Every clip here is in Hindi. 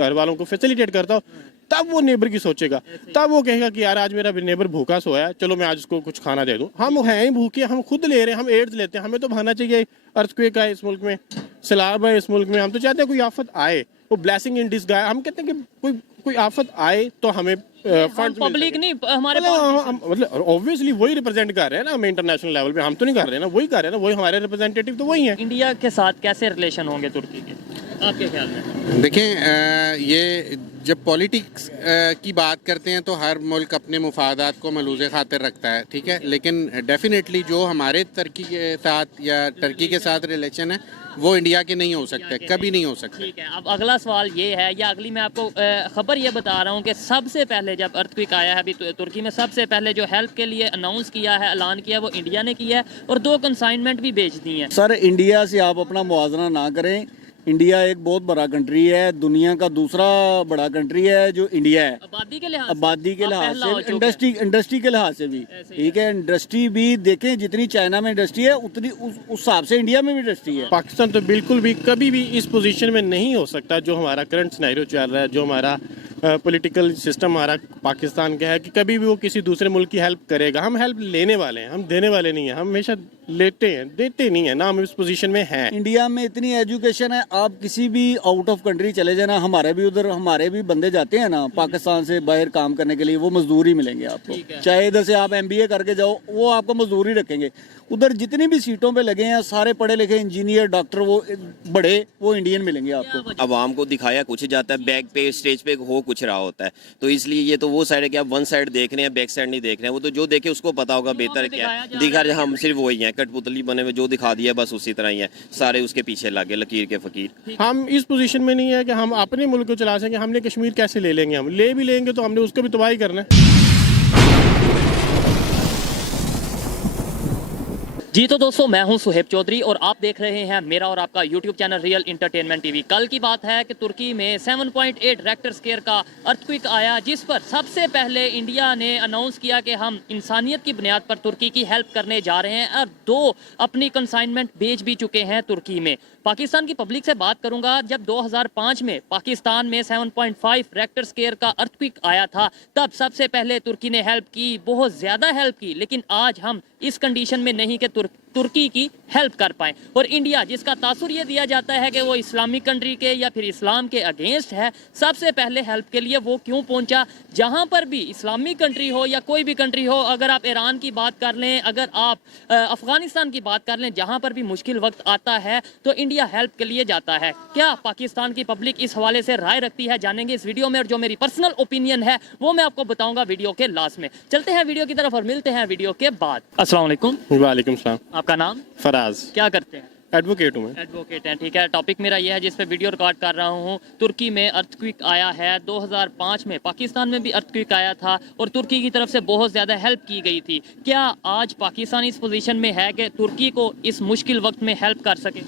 घर वालों को फैसिलिटेट करता हो, तब वो नेबर की सोचेगा, तब वो कहेगा कि यार आज मेरा नेबर भूखा सोया है, चलो मैं आज उसको कुछ खाना दे दूं। हम हैं ही भूखे, हम खुद ले रहे हैं, हम एड्स लेते हैं, हमें तो भागना चाहिए। अर्थक्वेक है इस मुल्क में, सैलाब है इस मुल्क में, हम तो चाहते हैं कोई आफत आए, वो ब्लेसिंग इन डिसगाइज। हम कहते हैं कि कोई आफत आए तो हमें फंड पब्लिक नहीं हमारे मतलब ऑब्वियसली वही रिप्रेजेंट कर रहे हैं ना, हमें इंटरनेशनल लेवल पे हम तो नहीं कर रहे ना, वही कर रहे हैं ना, वही हमारे रिप्रेजेंटेटिव तो वही हैं। इंडिया के साथ कैसे रिलेशन होंगे तुर्की के, आपके ख्याल में? देखें, ये जब पॉलिटिक्स की बात करते हैं तो हर मुल्क अपने मुफादात को मलूज़ खातिर रखता है, ठीक है, लेकिन डेफिनेटली जो हमारे तुर्की के साथ या टर्की के साथ रिलेशन है वो इंडिया के नहीं हो सकते, कभी नहीं हो सकते। ठीक है, अब अगला सवाल ये है, या अगली मैं आपको खबर ये बता रहा हूँ कि सबसे पहले जब अर्थक्वेक आया है अभी तुर्की में, सबसे पहले जो हेल्प के लिए अनाउंस किया है, ऐलान किया, वो इंडिया ने किया है और 2 कंसाइनमेंट भी भेज दी हैं। सर, इंडिया से आप अपना मुआवजा ना करें। इंडिया एक बहुत बड़ा कंट्री है, दुनिया का दूसरा बड़ा कंट्री है जो इंडिया है, आबादी के लिहाज से, इंडस्ट्री के लिहाज से भी, ठीक है। इंडस्ट्री भी देखें, जितनी चाइना में इंडस्ट्री है उतनी उस हिसाब से इंडिया में भी इंडस्ट्री है। पाकिस्तान तो बिल्कुल भी कभी भी इस पोजीशन में नहीं हो सकता जो हमारा करंट सिनेरियो चल रहा है, जो हमारा पॉलिटिकल सिस्टम हमारा पाकिस्तान का है, कि कभी भी वो किसी दूसरे मुल्क की हेल्प करेगा। हम हेल्प लेने वाले हैं, हम देने वाले नहीं हैं। हम हमेशा लेते हैं, देते नहीं है ना, हम इस पोजीशन में हैं। इंडिया में इतनी एजुकेशन है, आप किसी भी आउट ऑफ कंट्री चले जाना, हमारे भी बंदे जाते हैं ना पाकिस्तान से बाहर काम करने के लिए, वो मजदूरी मिलेंगे आपको। चाहे इधर से आप MBA करके जाओ, वो आपको मजदूरी रखेंगे। उधर जितनी भी सीटों पे लगे हैं सारे पढ़े लिखे इंजीनियर, डॉक्टर, वो बड़े, वो इंडियन मिलेंगे आपको। अवाम को दिखाया कुछ जाता है, बैक पे स्टेज पे हो कुछ रहा होता है, तो इसलिए ये तो वो साइड है कि आप वन साइड देख रहे हैं, बैक साइड नहीं देख रहे हैं। वो तो जो देखे उसको पता होगा बेहतर क्या है, दिखा रहे हम सिर्फ वही हैं, कठपुतली बने हुए, जो दिखा दिया बस उसी तरह ही है, सारे उसके पीछे लगे लकीर के फकीर। हम इस पोजीशन में नहीं है कि हम अपने मुल्क को चला सकें। हमने कश्मीर कैसे ले लेंगे, हम ले भी लेंगे तो हमने उसको भी तबाही करना है। जी तो दोस्तों, मैं हूं सुहेब चौधरी और आप देख रहे हैं मेरा और आपका YouTube channel real entertainment TV. कल की बात है कि तुर्की में 7.8 रेक्टर स्केल का अर्थक्वेक आया, जिस पर सबसे पहले इंडिया ने अनाउंस किया कि हम इंसानियत की बुनियाद पर तुर्की की हेल्प करने जा रहे हैं और 2 अपनी कंसाइनमेंट भेज भी चुके हैं तुर्की में। पाकिस्तान की पब्लिक से बात करूंगा, जब 2005 में पाकिस्तान में 7.5 रेक्टर स्केल का अर्थक्वेक आया था, तब सबसे पहले तुर्की ने हेल्प की, बहुत ज़्यादा हेल्प की। लेकिन आज हम इस कंडीशन में नहीं कि तुर्की की हेल्प कर पाए। और इंडिया, जिसका तासुर ये दिया जाता है कि वो इस्लामिक कंट्री के या फिर इस्लाम के अगेंस्ट है, सबसे पहले हेल्प के लिए वो क्यों पहुंचा? जहां पर भी इस्लामिक कंट्री हो या कोई भी कंट्री हो, अगर आप ईरान की बात कर लें, अगर आप अफगानिस्तान की बात कर लें, जहां पर भी मुश्किल वक्त आता है तो इंडिया हेल्प के लिए जाता है। क्या पाकिस्तान की पब्लिक इस हवाले से राय रखती है, जानेंगे इस वीडियो में। और जो मेरी पर्सनल ओपिनियन है वो मैं आपको बताऊंगा वीडियो के लास्ट में। चलते हैं वीडियो की तरफ और मिलते हैं वीडियो के बाद। अस्सलाम वालेकुम। वालेकुम सलाम। आपका नाम? फराज। क्या करते हैं? एडवोकेट हूँ मैं। एडवोकेट हैं, ठीक है। टॉपिक मेरा ये है जिस पे वीडियो रिकॉर्ड कर रहा हूँ। तुर्की में अर्थक्वेक आया है 2005 में, पाकिस्तान में भी अर्थक्वेक आया था और तुर्की की तरफ से बहुत ज़्यादा हेल्प की गई थी। क्या आज पाकिस्तान इस पोजीशन में है कि तुर्की को इस मुश्किल वक्त में हेल्प कर सके?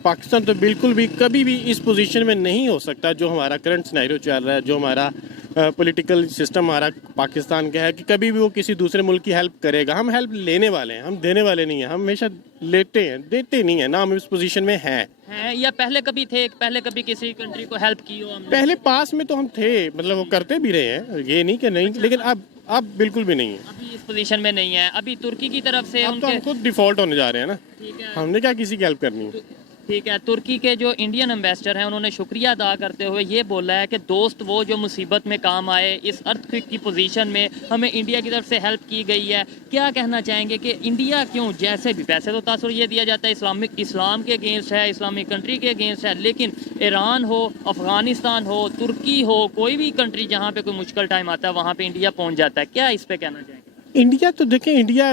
पाकिस्तान तो बिल्कुल भी कभी भी इस पोजीशन में नहीं हो सकता जो हमारा करंट सिनेरियो चल रहा है, जो हमारा पॉलिटिकल सिस्टम हमारा पाकिस्तान का है, कि कभी भी वो किसी दूसरे मुल्क की हेल्प करेगा। हम हेल्प लेने वाले हैं, हम देने वाले नहीं हैं। हम हमेशा लेते हैं, देते नहीं है ना, हम इस पोजीशन में हैं। या पहले कभी थे, पहले कभी किसी कंट्री को हेल्प की हो हमने? पहले पास में तो हम थे, मतलब वो करते भी रहे हैं, ये नहीं कि नहीं। लेकिन अब बिल्कुल भी नहीं है, अभी इस पोजीशन में नहीं है। अभी तुर्की की तरफ से अब तो हम खुद डिफॉल्ट होने जा रहे हैं ना। ठीक है, हमने क्या किसी की हेल्प करनी है। ठीक है। तुर्की के जो इंडियन एम्बेसडर हैं उन्होंने शुक्रिया अदा करते हुए ये बोला है कि दोस्त वो जो मुसीबत में काम आए, इस अर्थक्वेक की पोजीशन में हमें इंडिया की तरफ से हेल्प की गई है। क्या कहना चाहेंगे कि इंडिया क्यों, जैसे भी वैसे तो तासुर ये दिया जाता है इस्लाम के अगेंस्ट है, इस्लामिक कंट्री के अगेंस्ट है, लेकिन ईरान हो, अफगानिस्तान हो, तुर्की हो, कोई भी कंट्री जहाँ पे कोई मुश्किल टाइम आता है वहाँ पे इंडिया पहुँच जाता है। क्या इस पर कहना चाहेंगे? इंडिया तो देखें, इंडिया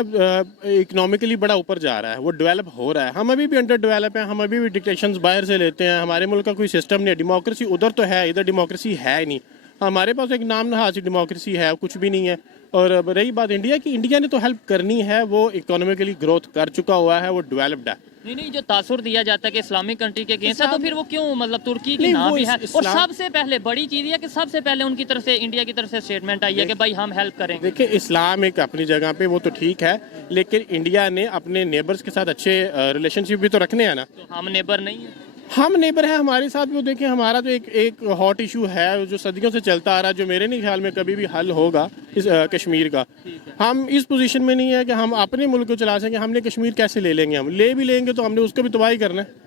इकोनॉमिकली बड़ा ऊपर जा रहा है, वो डेवलप हो रहा है। हम अभी भी अंडर डेवलप हैं, हम अभी भी डिक्टेशंस बाहर से लेते हैं। हमारे मुल्क का कोई सिस्टम नहीं है, डेमोक्रेसी उधर तो है, इधर डेमोक्रेसी है ही नहीं। हमारे पास एक नाम नहाज डेमोक्रेसी है, कुछ भी नहीं है। और अब रही बात इंडिया की, इंडिया ने तो हेल्प करनी है, वो इकोनॉमिकली ग्रोथ कर चुका हुआ है, वो डेवलप्ड है। नहीं, जो तासुर दिया जाता है कि इस्लामिक कंट्री के अगेंस्ट है, तो फिर वो क्यों, मतलब तुर्की की नाम भी है। और सबसे पहले बड़ी चीज है कि सबसे पहले उनकी तरफ से, इंडिया की तरफ से स्टेटमेंट आई है कि भाई हम हेल्प करेंगे। देखिए, इस्लाम एक अपनी जगह पे वो तो ठीक है, लेकिन इंडिया ने अपने नेबर्स के साथ अच्छे रिलेशनशिप भी तो रखने हैं ना। तो हम नेबर नहीं है? हम नेबर है हमारे साथ, वो देखें हमारा तो एक हॉट इशू है जो सदियों से चलता आ रहा है, जो मेरे नहीं ख्याल में कभी भी हल होगा इस कश्मीर का। हम इस पोजीशन में नहीं है कि हम अपने मुल्क को चला सकें। हमने कश्मीर कैसे ले लेंगे? हम ले भी लेंगे तो हमने उसको भी तबाही करना है।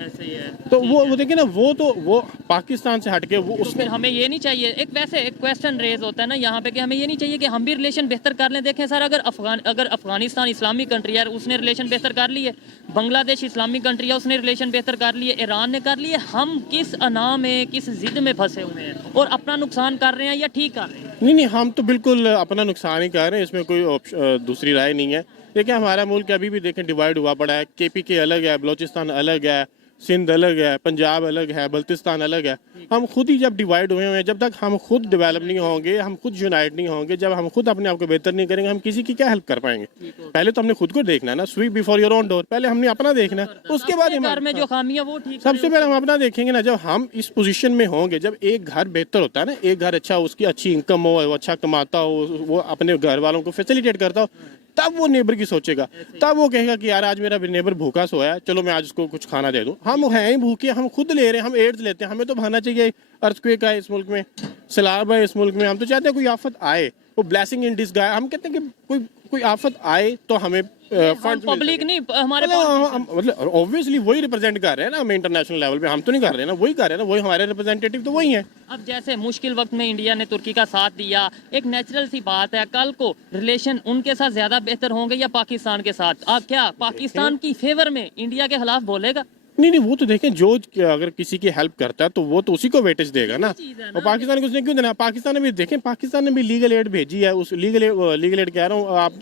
ऐसे ही है। तो वो देखिए ना, वो पाकिस्तान से हटके वो तो उसमें फिर हमें ये नहीं चाहिए, एक वैसे एक क्वेश्चन रेज होता है ना यहाँ पे कि हमें ये नहीं चाहिए कि हम भी रिलेशन बेहतर कर लें। देखें सर, अगर अफगानिस्तान इस्लामिक कंट्री है, उसने रिलेशन बेहतर कर लिए, बांग्लादेश इस्लामिक कंट्री है, उसने रिलेशन बेहतर कर लिए, ईरान ने कर लिए, हम किस अना में किस जिद में फंसे हुए हैं और अपना नुकसान कर रहे हैं या ठीक कर रहे हैं? नहीं, हम तो बिल्कुल अपना नुकसान ही कर रहे हैं, इसमें कोई दूसरी राय नहीं है। देखिए हमारा मुल्क अभी भी देखें डिवाइड हुआ पड़ा है। KPK अलग है, बलोचिस्तान अलग है, सिंध अलग है, पंजाब अलग है, बल्तिस्तान अलग है। हम खुद ही जब डिवाइड हुए हैं, जब तक हम खुद डेवलप नहीं होंगे, हम खुद यूनाइट नहीं होंगे, जब हम खुद अपने आप को बेहतर नहीं करेंगे, हम किसी की क्या हेल्प कर पाएंगे? पहले तो हमने खुद को देखना है ना, sweep before your own door. पहले हमने अपना देखना है, उसके बाद घर में जो खामियां वो ठीक सबसे पहले हम अपना देखेंगे ना। जब हम इस पोजीशन में होंगे, जब एक घर बेहतर होता है ना, एक घर अच्छा, उसकी अच्छी इनकम हो, वो अच्छा कमाता हो, वो अपने घर वालों को फैसिलिटेट करता हो, तब वो नेबर की सोचेगा। तब वो कहेगा कि यार आज मेरा नेबर भूखा सोया है, चलो मैं आज उसको कुछ खाना दे दूं। हम हैं ही भूखे, हम खुद ले रहे हैं, हम एड्स लेते हैं। हमें तो भाना चाहिए अर्थक्वेक है इस मुल्क में, सैलाब है इस मुल्क में। हम तो चाहते हैं कोई आफत आए, वो ब्लेसिंग इन डिस्गाइज। हम कहते हैं कि कोई आफत आए तो हमें फंड पब्लिक नहीं हमारे मतलब ऑब्वियसली वही रिप्रेजेंट कर रहे हैं ना हम इंटरनेशनल लेवल पे। हम तो नहीं कर रहे ना, वही कर रहे हैं ना, वही हमारे रिप्रेजेंटेटिव तो वही हैं। अब जैसे मुश्किल वक्त में इंडिया ने तुर्की का साथ दिया, एक नेचुरल सी बात है, कल को रिलेशन उनके साथ ज्यादा बेहतर होंगे या पाकिस्तान के साथ? आप क्या पाकिस्तान की फेवर में इंडिया के खिलाफ बोलेगा? नहीं, वो तो देखें, जो अगर किसी की हेल्प करता है तो वो तो उसी को वेटेज देगा ना। और पाकिस्तान को उसने क्यों देना? पाकिस्तान ने भी देखें, पाकिस्तान ने भी लीगल एड भेजी है। उस लीगल एड कह रहा हूँ, आप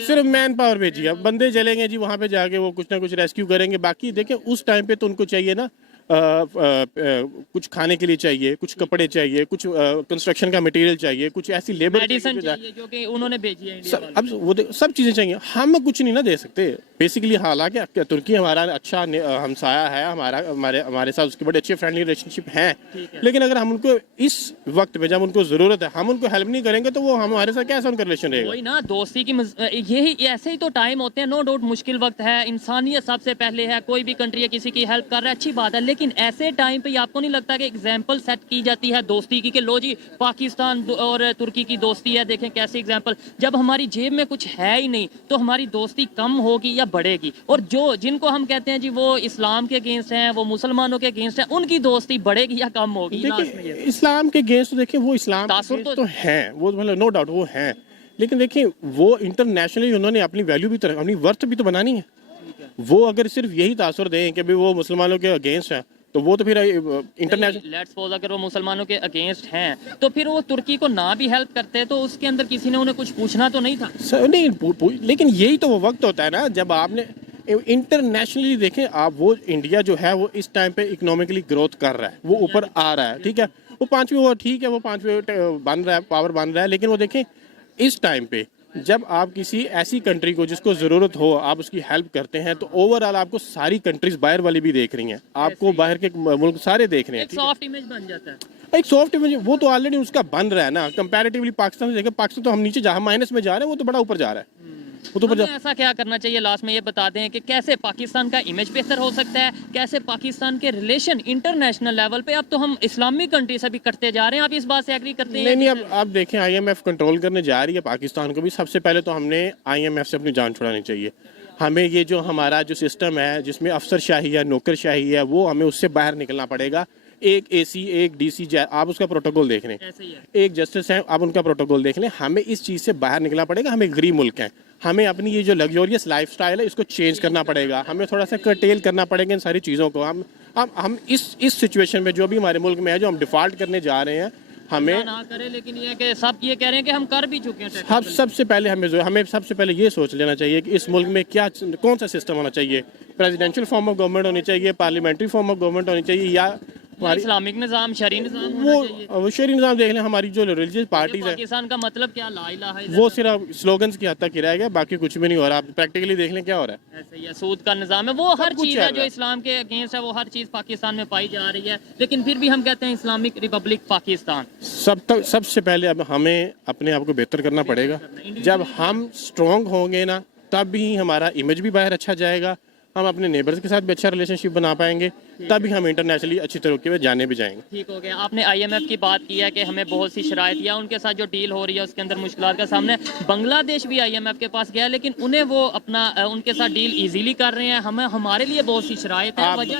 सिर्फ मैन पावर भेजी है। बंदे चलेंगे जी वहाँ पे जाके, वो कुछ ना कुछ रेस्क्यू करेंगे। बाकी देखें उस टाइम पे तो उनको चाहिए ना, कुछ खाने के लिए चाहिए, कुछ कपड़े चाहिए, कुछ कंस्ट्रक्शन का मटेरियल चाहिए, कुछ ऐसी लेबर मेडिसिन चाहिए जो कि उन्होंने भेजी है इंडिया वालों अब वो सब चीज़ें चाहिए। हम कुछ नहीं ना दे सकते बेसिकली। हालांकि तुर्की हमारा अच्छा हमसाया है, हमारे साथ उसके बड़े अच्छे फ्रेंडली रिलेशनशिप हैं, लेकिन अगर हम उनको इस वक्त में जब उनको ज़रूरत है हम उनको हेल्प नहीं करेंगे तो वो हमारे साथ कैसा उनका रिलेशन रहेगा? वही ना, दोस्ती की यही ऐसे ही तो टाइम होते हैं। नो डाउट मुश्किल वक्त है, इंसानियत सबसे पहले है। कोई भी कंट्री है किसी की हेल्प कर रहा है, अच्छी बात है, लेकिन ऐसे टाइम पे आपको नहीं लगता कि एग्जाम्पल सेट की जाती है दोस्ती की कि लो जी पाकिस्तान और तुर्की की दोस्ती है, देखें कैसी एग्जाम्पल। जब हमारी जेब में कुछ है ही नहीं तो हमारी दोस्ती कम होगी या बढ़ेगी? और जिनको हम कहते हैं जी वो इस्लाम के अगेंस्ट हैं, वो मुसलमानों के अगेंस्ट हैं, उनकी दोस्ती बढ़ेगी या कम होगी? इस्लाम के अगेंस्ट तो देखिए, वो इस्लाम तो हैं, वो मतलब नो डाउट वो हैं, लेकिन देखिए वो इंटरनेशनली उन्होंने अपनी वैल्यू भी तो, अपनी वर्थ भी तो बनानी है। वो अगर सिर्फ यही तासुर दें कि वो मुसलमानों के अगेंस्ट हैं तो वो तो फिर इंटरनेशनल, लेट्स सपोज अगर वो मुसलमानों के अगेंस्ट हैं तो फिर वो तुर्की को ना भी हेल्प करते तो उसके अंदर किसी ने उन्हें कुछ पूछना तो नहीं था? नहीं, लेकिन यही तो वो वक्त होता है ना जब आपने इंटरनेशनली देखें आप, वो इंडिया जो है वो इस टाइम पे इकोनॉमिकली ग्रोथ कर रहा है, वो ऊपर आ रहा है, ठीक है, वो पांचवी, वो ठीक है, वो पांचवी बन रहा है, पावर बन रहा है। लेकिन वो देखें इस टाइम पे जब आप किसी ऐसी कंट्री को जिसको ज़रूरत हो आप उसकी हेल्प करते हैं तो ओवरऑल आपको सारी कंट्रीज बाहर वाली भी देख रही हैं, आपको बाहर के मुल्क सारे देख रहे हैं। एक सॉफ्ट इमेज बन जाता है, एक सॉफ्ट इमेज, वो तो ऑलरेडी उसका बन रहा है ना कंपैरेटिवली पाकिस्तान से। देखें पाकिस्तान तो हम नीचे जहाँ माइनस में जा रहे हैं, वो तो बड़ा ऊपर जा रहा है। वो तो ऐसा क्या करना चाहिए? लास्ट में ये बता दें कि कैसे पाकिस्तान का इमेज बेहतर हो सकता है, कैसे पाकिस्तान के रिलेशन इंटरनेशनल लेवल पे, अब तो हम इस्लामिक कंट्री से भी करते जा रहे हैं, आप इस बात से एग्री करते हैं? नहीं, अब आप देखें IMF कंट्रोल करने जा रही है पाकिस्तान को भी। सबसे पहले तो हमने IMF से अपनी जान छुड़ानी चाहिए। हमें ये जो हमारा जो सिस्टम है जिसमें अफसरशाही है, नौकरशाही है, वो हमें उससे बाहर निकलना पड़ेगा। एक AC, एक DC, आप उसका प्रोटोकॉल देख लें, एक जस्टिस है, आप उनका प्रोटोकॉल देख लें। हमें इस चीज़ से बाहर निकलना पड़ेगा। हम एक गरीब मुल्क हैं, हमें अपनी ये जो लग्जोरियस लाइफस्टाइल है इसको चेंज करना पड़ेगा। हमें थोड़ा सा कर्टेल करना पड़ेगा इन सारी चीज़ों को। हम इस सिचुएशन में जो भी हमारे मुल्क में है, जो हम डिफ़ॉल्ट करने जा रहे हैं, हमें ना करें, लेकिन ये कि सब ये कह रहे हैं कि हम कर भी चुके हैं। सबसे पहले हमें सबसे पहले ये सोच लेना चाहिए कि इस मुल्क में कौन सा सिस्टम होना चाहिए। प्रेसिडेंशियल फॉर्म ऑफ गवर्नमेंट होनी चाहिए, पार्लियामेंट्री फॉर्म ऑफ गवर्नमेंट होनी चाहिए, या इस्लामिक निज़ाम, शरी निज़ाम होना चाहिए। वो शरी निज़ाम देख लें। हमारी जो रिलीजियस पार्टीज है, पाकिस्तान का मतलब क्या, ला इलाहा इल्लल्लाह, वो सिर्फ स्लोगन्स की हद तक ही रह गया, बाकी कुछ भी नहीं हो रहा। आप प्रैक्टिकली देख लें क्या हो रहा है। ऐसे ही सूद का निज़ाम है, वो हर चीज़ है जो इस्लाम के अगेंस्ट है, वो हर चीज़ पाकिस्तान में पाई जा रही है, लेकिन फिर भी हम कहते हैं इस्लामिक रिपब्लिक पाकिस्तान। सबसे पहले अब हमें अपने आप को बेहतर करना पड़ेगा। जब हम स्ट्रॉन्ग होंगे ना, तब ही हमारा इमेज भी बाहर अच्छा जाएगा, हम अपने नेबर्स के साथ भी अच्छा रिलेशनशिप बना पाएंगे, तभी हम इंटरनेशनली अच्छी तरीके में जाने भी जाएंगे। ठीक हो गया। आपने IMF की बात की है कि हमें बहुत सी शराइत या उनके साथ जो डील हो रही है उसके अंदर मुश्किलात का सामने। बांग्लादेश भी IMF के पास गया, लेकिन उन्हें वो अपना उनके साथ डील इजीली कर रहे हैं, हमें हमारे लिए बहुत सी शराइत है। आप- वजह